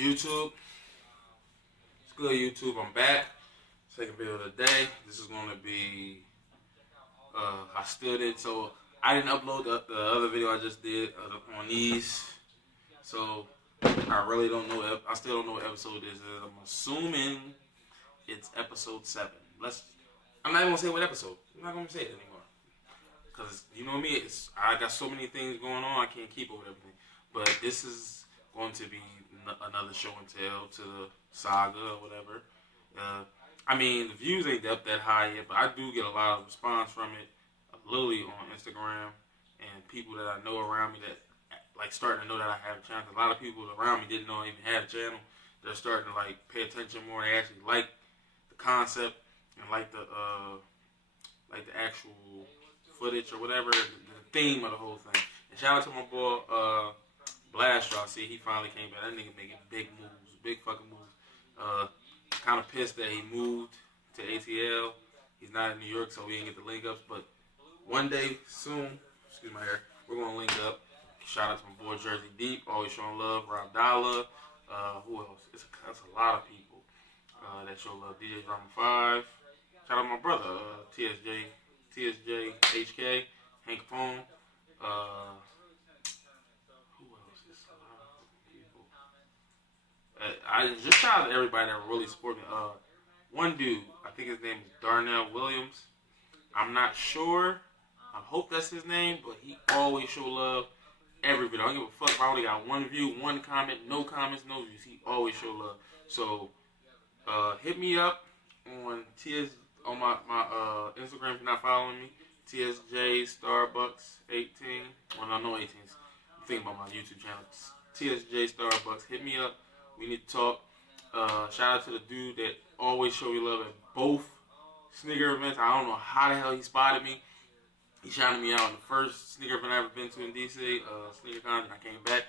YouTube? It's good, YouTube. I'm back. Second video of the day. This is going to be, I still did, so I didn't upload the other video I just did on these. So I really don't know, I still don't know what episode this is. I'm assuming it's episode 7. I'm not even going to say what episode. I'm not going to say it anymore. Because, you know me, I got so many things going on, I can't keep up with everything. But this is going to be another show and tell to the saga or whatever. I mean, the views ain't up that high yet, but I do get a lot of response from it. Literally on Instagram, and people that I know around me that like starting to know that I have a channel. A lot of people around me didn't know I even had a channel. They're starting to like pay attention more. They actually like the concept and like the actual footage or whatever, the theme of the whole thing. And shout out to my boy Blast, y'all. See, he finally came back. That nigga making big moves, big fucking moves. Kind of pissed that he moved to ATL. He's not in New York, so we didn't get the link ups. But one day soon, excuse my hair, we're gonna link up. Shout out to my boy Jersey Deep, always showing love. Rob Dollar, who else? That's a lot of people that show love. DJ Drama 5. Shout out to my brother TSJ HK, Hank Capone. Who else? It's a lot of people. I just shout out to everybody that really support me. One dude, I think his name is Darnell Williams. I'm not sure. I hope that's his name, but he always show love every video. I don't give a fuck if I only got one view, one comment, no comments, no views. He always show love. So hit me up on my Instagram if you're not following me. TSJ Starbucks 18. Well, no 18s. I'm thinking about my YouTube channel. TSJ Starbucks. Hit me up. We need to talk. Shout out to the dude that always show me love at both sneaker events. I don't know how the hell he spotted me. He shouted me out in the first sneaker event I ever been to in DC, SneakerCon, and I came back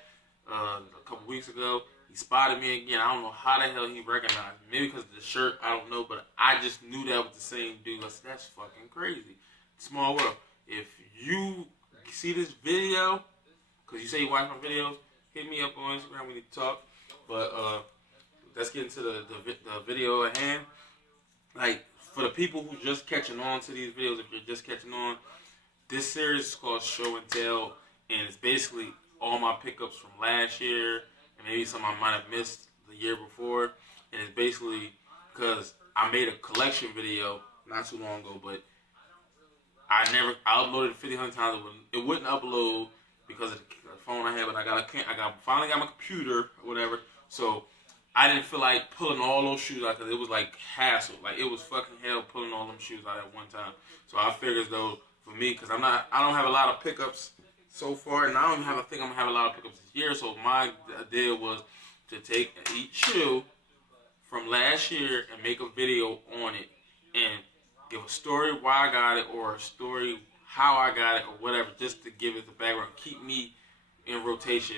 a couple weeks ago. He spotted me again. I don't know how the hell he recognized me. Maybe because of the shirt, I don't know, but I just knew that was the same dude. I said, that's fucking crazy. Small world. If you see this video, because you say you watch my videos, hit me up on Instagram. We need to talk. But let's get into the video at hand. Like, for the people who just catching on to these videos, if you're just catching on, this series is called Show and Tell, and it's basically all my pickups from last year, and maybe some I might have missed the year before. And it's basically because I made a collection video not too long ago, but I uploaded it 1,500 times. It wouldn't upload because of the phone I had, but I finally got my computer or whatever. So I didn't feel like pulling all those shoes out because it was like hassle. Like it was fucking hell pulling all them shoes out at one time. So I figured as though for me, because I don't have a lot of pickups so far, and I think I'm gonna have a lot of pickups this year. So my idea was to take each shoe from last year and make a video on it and give a story why I got it or a story how I got it or whatever, just to give it the background, keep me in rotation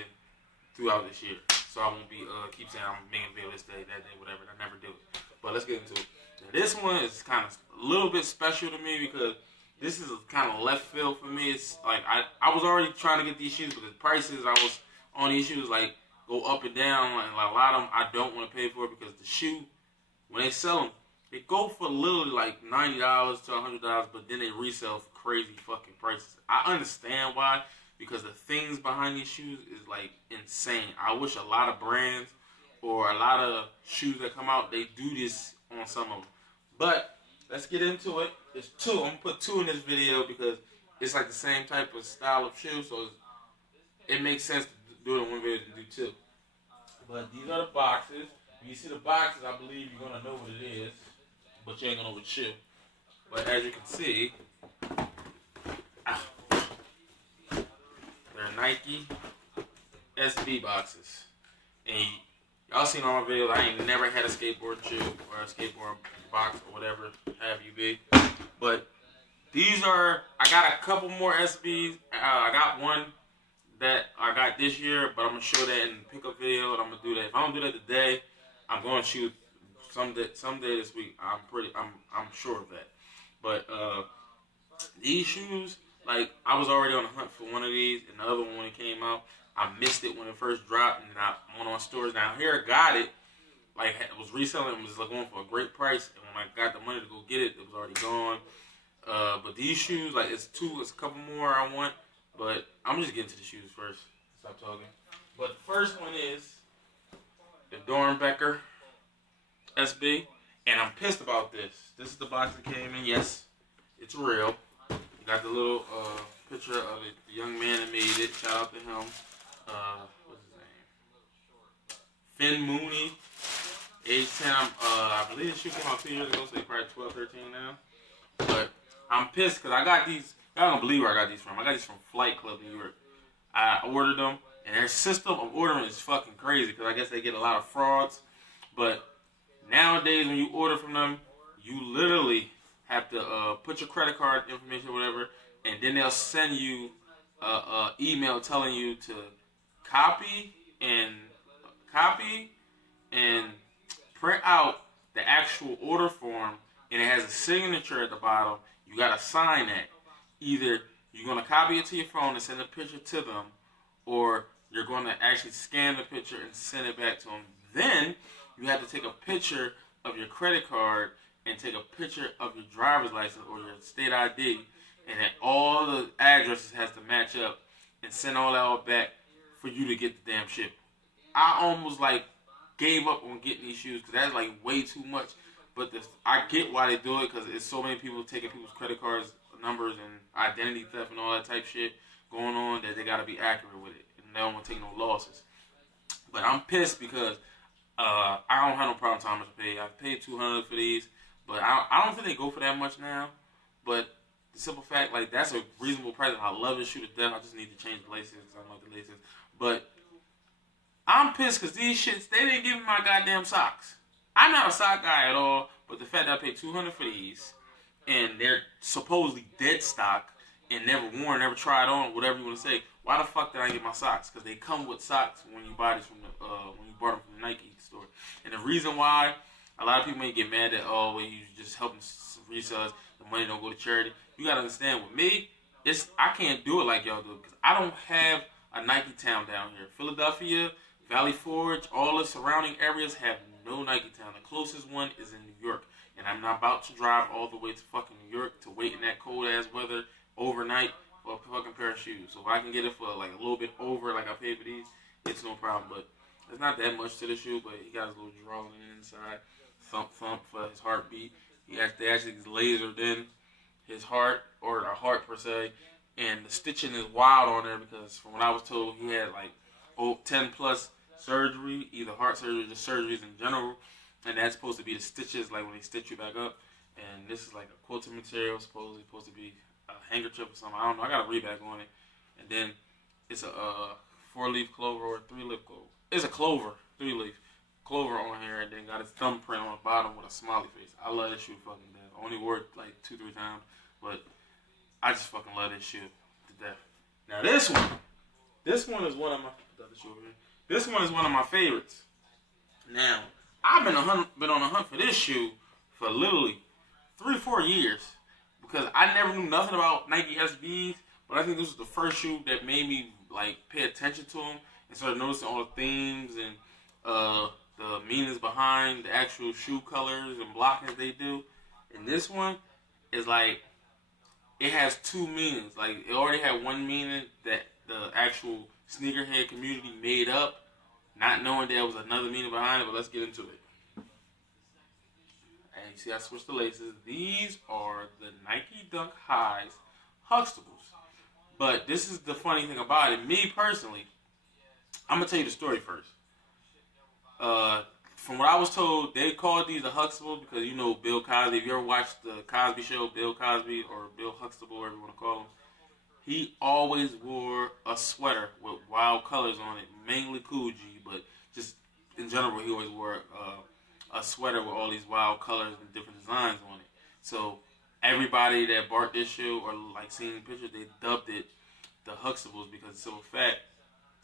throughout this year. So I won't be keep saying I'm making a video this day, that day, whatever. I never do it. But let's get into it. Now, this one is kind of a little bit special to me because this is a kind of left field for me. It's like I was already trying to get these shoes, but the prices I was on these shoes like go up and down. And like a lot of them I don't want to pay for because the shoe, when they sell them, they go for literally like $90 to $100, but then they resell for crazy fucking prices. I understand why, because the things behind these shoes is like insane. I wish a lot of brands or a lot of shoes that come out, they do this on some of them. But let's get into it. There's two. I'm gonna put two in this video because it's like the same type of style of shoe, so it makes sense to do it in one video to do two. But these are the boxes. When you see the boxes, I believe you're gonna know what it is, but you ain't gonna know what shoe. But as you can see, they're Nike SB boxes. And y'all seen all my videos, I ain't never had a skateboard shoe or a skateboard box or whatever have you be. But these are, I got a couple more SBs. I got one that I got this year, but I'm gonna show that in the pickup video, and I'm gonna do that. If I don't do that today, I'm gonna shoot someday this week. I'm sure of that. But these shoes, like I was already on the hunt for one of these, and the other one when it came out, I missed it when it first dropped, and I went on stores down here, got it. Like, it was reselling, it was like going for a great price, and when I got the money to go get it, it was already gone. But these shoes, like, it's a couple more I want, but I'm just getting to the shoes first. Stop talking. But the first one is the Dornbecker SB, and I'm pissed about this. This is the box that came in. Yes, it's real. You got the little picture of it, the young man that made it. Shout out to him. What's his name? Finn Mooney. Age 10. I believe the shoe came out 2 years ago, so they're probably 12, 13 now. But I'm pissed because I got these. I don't believe where I got these from. I got these from Flight Club New York. I ordered them, and their system of ordering is fucking crazy because I guess they get a lot of frauds. But nowadays, when you order from them, you literally have to put your credit card information or whatever, and then they'll send you an email telling you to copy and print out the actual order form, and it has a signature at the bottom. You gotta sign that. Either you're gonna copy it to your phone and send a picture to them, or you're gonna actually scan the picture and send it back to them. Then you have to take a picture of your credit card and take a picture of your driver's license or your state ID, and then all the addresses has to match up, and send all that all back for you to get the damn ship. I almost like gave up on getting these shoes because that's like way too much. But I get why they do it because it's so many people taking people's credit cards, numbers, and identity theft and all that type shit going on that they gotta be accurate with it, and they don't want to take no losses. But I'm pissed because I don't have no problem with how much I pay. I paid $200 for these, but I don't think they go for that much now. But the simple fact, like, that's a reasonable price. I love this shoe to death. I just need to change the laces because I don't like the laces. But I'm pissed because these shits, they didn't give me my goddamn socks. I'm not a sock guy at all, but the fact that I paid $200 for these, and they're supposedly dead stock, and never worn, never tried on, whatever you want to say, why the fuck did I get my socks? Because they come with socks when you buy this from when you bought them from the Nike store. And the reason why a lot of people may get mad that, oh, well, you just helping resellers, the money don't go to charity. You gotta understand, with me, I can't do it like y'all do, because I don't have a Nike town down here. Philadelphia, Valley Forge, all the surrounding areas have no Nike town. The closest one is in New York. And I'm not about to drive all the way to fucking New York to wait in that cold ass weather overnight for a fucking pair of shoes. So if I can get it for like a little bit over, like I paid for these, it's no problem. But it's not that much to the shoe, but he got his little drawing inside. Thump thump for his heartbeat. They actually lasered in his heart, or the heart per se. And the stitching is wild on there because from what I was told, he had like 10 plus surgery, either heart surgery or just surgeries in general. And that's supposed to be the stitches, like when they stitch you back up. And this is like a quilted material, supposedly supposed to be a handkerchief or something. I don't know. I got a read back on it. And then it's a 4-leaf clover or 3-leaf clover. It's a clover, 3-leaf clover on here, and then got his thumbprint on the bottom with a smiley face. I love this shoe fucking death. I only wore it like 2-3 times, but I just fucking love this shoe to death. Now this one is one of my. This one is one of my favorites. Now, I've been on a hunt for this shoe for literally 3-4 years because I never knew nothing about Nike SBs, but I think this was the first shoe that made me like pay attention to them and started noticing all the themes and the meanings behind the actual shoe colors and blockings they do. And this one is like, it has two meanings. Like, it already had one meaning that the actual sneakerhead community made up, not knowing there was another meaning behind it, but let's get into it. And you see I switched the laces. These are the Nike Dunk Highs Huxtables. But this is the funny thing about it. Me personally, I'm going to tell you the story first. From what I was told, they called these a Huxtable because, you know, Bill Cosby. If you ever watched the Cosby Show, Bill Cosby, or Bill Huxtable, whatever you want to call him, he always wore a sweater with wild colors on it, mainly Coogee, but just in general, he always wore a sweater with all these wild colors and different designs on it. So everybody that bought this shoe or like seen pictures, they dubbed it the Huxtables because it's so fat.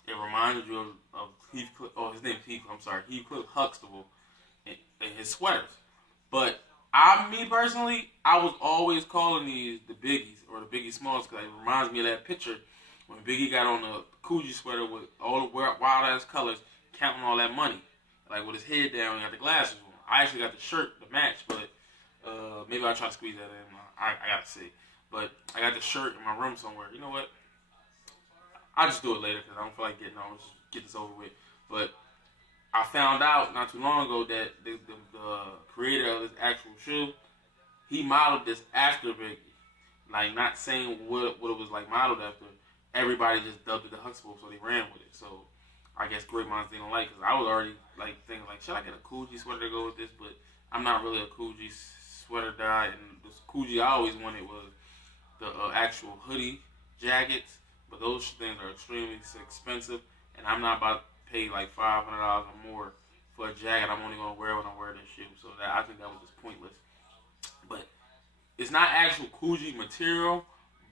It reminded you of Heathcliff. Oh, his name's Heathcliff. I'm sorry, Heathcliff Huxtable and his sweaters. But me personally, I was always calling these the Biggies or the Biggie Smalls because it reminds me of that picture when Biggie got on the Coogee sweater with all the wild ass colors, counting all that money, like with his head down, he had the glasses on. I actually got the shirt to match, but maybe I'll try to squeeze that in. I gotta see. But I got the shirt in my room somewhere. You know what? I'll just do it later because I don't feel like getting on. Just get this over with. But I found out not too long ago that the creator of this actual shoe, he modeled this after Biggie. Like, not saying what it was like modeled after. Everybody just dubbed it the Huxtable, so they ran with it. So I guess great minds didn't like it because I was already like thinking like, should I get a Coogee sweater to go with this? But I'm not really a Coogee sweater guy, and the Coogee I always wanted was the actual hoodie jackets. But those things are extremely expensive, and I'm not about to pay like $500 or more for a jacket I'm only gonna wear when I wear this shoe. So that I think that was just pointless. But it's not actual Coogee material,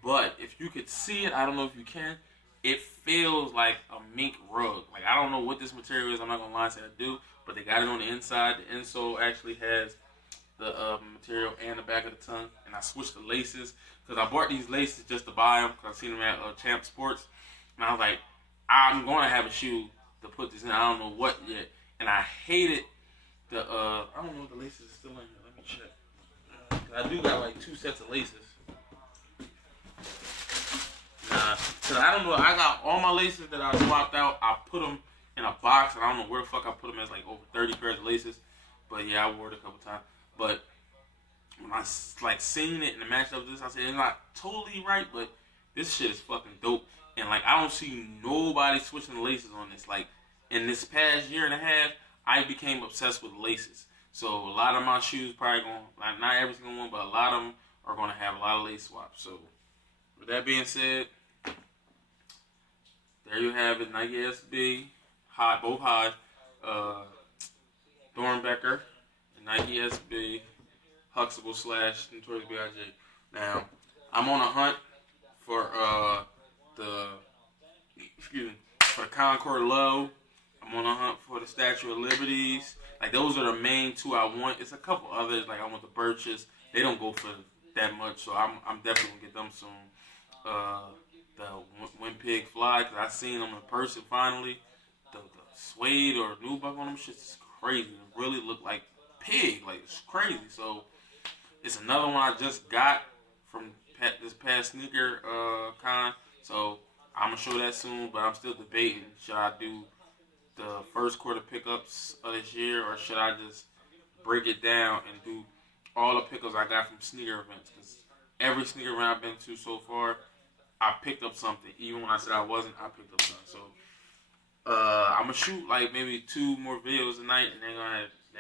but if you could see it, I don't know if you can, it feels like a mink rug. Like, I don't know what this material is, I'm not going to lie and say I do, but they got it on the inside. The insole actually has the material and the back of the tongue, and I switched the laces, because I bought these laces just to buy them, because I seen them at Champ Sports, and I was like, I'm going to have a shoe to put this in, I don't know what yet, and I hated the, I don't know if the laces are still in here, let me check. I do got like 2 sets of laces. Cause I don't know. I got all my laces that I swapped out. I put them in a box, and I don't know where the fuck I put them. As like over 30 pairs of laces. But yeah, I wore it a couple times. But when I like seen it and the match up with this, I said it's not totally right, but this shit is fucking dope. And like I don't see nobody switching the laces on this. Like in this past year and a half, I became obsessed with laces. So a lot of my shoes probably going, like not every single one, but a lot of them are going to have a lot of lace swaps. So with that being said, there you have it. Nike SB, high, both high, Thornbecker, and Nike SB, Huxtable / Notorious B.I.G. Now, I'm on a hunt for for the Concord Low. I'm on a hunt for the Statue of Liberties. Like, those are the main 2 I want. It's a couple others, like I want the Birches. They don't go for that much, so I'm definitely gonna get them soon. The Wimpig Fly, because I seen them in person finally. The suede or nubuck on them shits is crazy. It really look like pig, like it's crazy. So it's another one I just got from this past sneaker con. So I'm gonna show that soon, but I'm still debating. Should I do the first quarter pickups of this year, or should I just break it down and do all the pickups I got from sneaker events? Because every sneaker event I've been to so far, I picked up something. Even when I said I wasn't, I picked up something. So I'm gonna shoot like maybe 2 more videos a night, and they're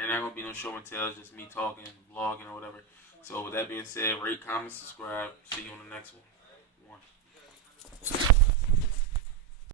not gonna be no show and tell. It's just me talking, vlogging, or whatever. So with that being said, rate, comment, subscribe. See you on the next one.